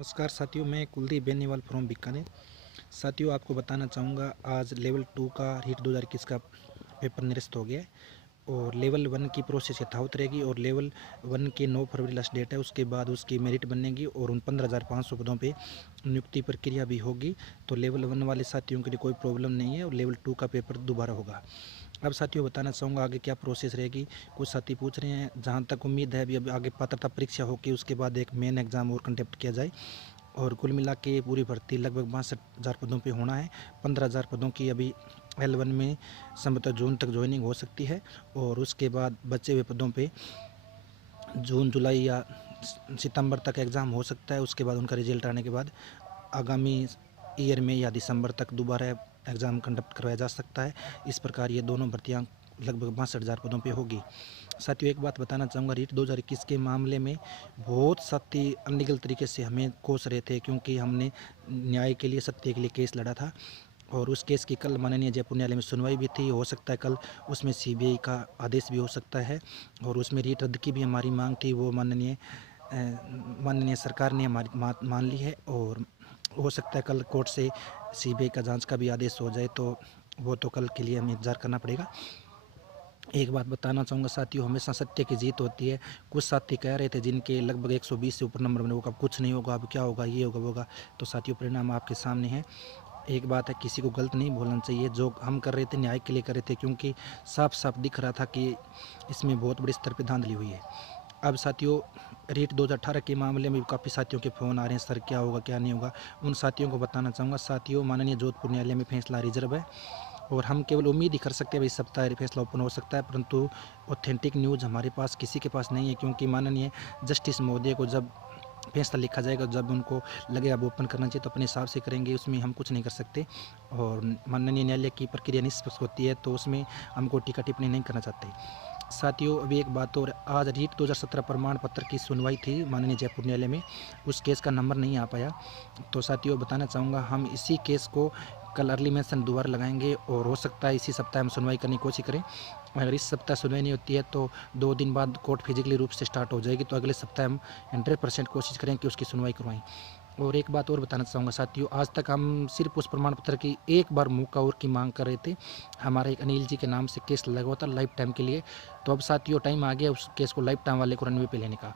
नमस्कार साथियों, मैं कुलदीप बेनीवाल फ्रॉम बीकानेर। साथियों, आपको बताना चाहूँगा आज लेवल 2 का रीट 2021 का पेपर निरस्त हो गया है और लेवल 1 की प्रोसेस यथावत रहेगी और लेवल 1 के 9 फरवरी लास्ट डेट है। उसके बाद उसकी मेरिट बनेगी और उन 15,500 पदों पे नियुक्ति प्रक्रिया भी होगी। तो लेवल 1 वाले साथियों के लिए कोई प्रॉब्लम नहीं है और लेवल 2 का पेपर दोबारा होगा। अब साथियों बताना चाहूँगा आगे क्या प्रोसेस रहेगी। कुछ साथी पूछ रहे हैं, जहाँ तक उम्मीद है अभी आगे पात्रता परीक्षा होकर उसके बाद एक मेन एग्ज़ाम और कंडक्ट किया जाए और कुल मिला के पूरी भर्ती लगभग 62,000 पदों पे होना है। 15,000 पदों की अभी L1 में संभवतः जून तक ज्वाइनिंग हो सकती है और उसके बाद बचे हुए पदों पे जून जुलाई या सितंबर तक एग्ज़ाम हो सकता है। उसके बाद उनका रिजल्ट आने के बाद आगामी ईयर में या दिसंबर तक दोबारा एग्ज़ाम कंडक्ट करवाया जा सकता है। इस प्रकार ये दोनों भर्तियाँ लगभग 62,000 पदों पे होगी। साथियों, एक बात बताना चाहूँगा, रीट 2021 के मामले में बहुत साथी अनलीगल तरीके से हमें कोस रहे थे, क्योंकि हमने न्याय के लिए, सत्य के लिए केस लड़ा था और उस केस की कल माननीय जयपुर न्यायालय में सुनवाई भी थी। हो सकता है कल उसमें CBI का आदेश भी हो सकता है और उसमें रीट रद्द की भी हमारी मांग थी, वो माननीय सरकार ने हमारी मान ली है और हो सकता है कल कोर्ट से CBI का जांच का भी आदेश हो जाए, तो वो तो कल के लिए हमें इंतज़ार करना पड़ेगा। एक बात बताना चाहूँगा साथियों, हमेशा सत्य की जीत होती है। कुछ साथी कह रहे थे जिनके लगभग 120 से ऊपर नंबर बने, वो अब कुछ नहीं होगा, अब क्या होगा, ये होगा वो होगा। तो साथियों, परिणाम आपके सामने है। एक बात है, किसी को गलत नहीं बोलना चाहिए। जो हम कर रहे थे न्याय के लिए कर रहे थे, क्योंकि साफ साफ दिख रहा था कि इसमें बहुत बड़े स्तर पर धांधली हुई है। अब साथियों, रीट 2018 के मामले में काफ़ी साथियों के फ़ोन आ रहे हैं, सर क्या होगा क्या नहीं होगा। उन साथियों को बताना चाहूँगा, साथियों माननीय जोधपुर न्यायालय में फैसला रिजर्व है और हम केवल उम्मीद ही कर सकते हैं इस सप्ताह फैसला ओपन हो सकता है, परंतु ऑथेंटिक न्यूज़ हमारे पास किसी के पास नहीं है, क्योंकि माननीय जस्टिस महोदय को जब फैसला लिखा जाएगा, जब उनको लगेगा अब ओपन करना चाहिए तो अपने हिसाब से करेंगे, उसमें हम कुछ नहीं कर सकते। और माननीय न्यायालय की प्रक्रिया निष्पक्ष होती है, तो उसमें हमको टीका टिप्पणी नहीं करना चाहते। साथियों, अभी एक बात और, आज रीट 2017 प्रमाण पत्र की सुनवाई थी माननीय जयपुर न्यायालय में, उस केस का नंबर नहीं आ पाया। तो साथियों बताना चाहूँगा, हम इसी केस को कल अर्ली मेंशन दोबारा लगाएंगे और हो सकता है इसी सप्ताह हम सुनवाई करने की कोशिश करें। अगर इस सप्ताह सुनवाई नहीं होती है तो 2 दिन बाद कोर्ट फिजिकली रूप से स्टार्ट हो जाएगी, तो अगले सप्ताह हम 100% कोशिश करें कि उसकी सुनवाई करवाएं। और एक बात और बताना चाहूँगा साथियों, आज तक हम सिर्फ उस प्रमाण पत्र की एक बार मौका और की मांग कर रहे थे। हमारा एक अनिल जी के नाम से केस लगा हुआ था लाइफ टाइम के लिए, तो अब साथियों टाइम आ गया उस केस को लाइफ टाइम वाले को रनवे पे लेने का,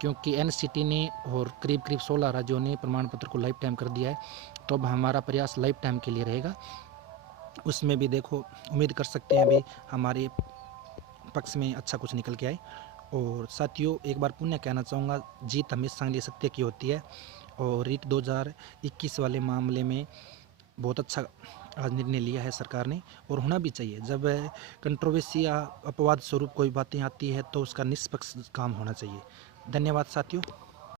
क्योंकि NCT ने और करीब 16 राज्यों ने प्रमाण पत्र को लाइफ टाइम कर दिया है। तो अब हमारा प्रयास लाइफ टाइम के लिए रहेगा। उसमें भी देखो, उम्मीद कर सकते हैं अभी हमारे पक्ष में अच्छा कुछ निकल के आए। और साथियों, एक बार पुनः कहना चाहूँगा, जीत हमेशा लिए सत्य की होती है और रीट 2021 वाले मामले में बहुत अच्छा आज निर्णय लिया है सरकार ने, और होना भी चाहिए। जब कंट्रोवर्सी या अपवाद स्वरूप कोई बातें आती है तो उसका निष्पक्ष काम होना चाहिए। धन्यवाद साथियों।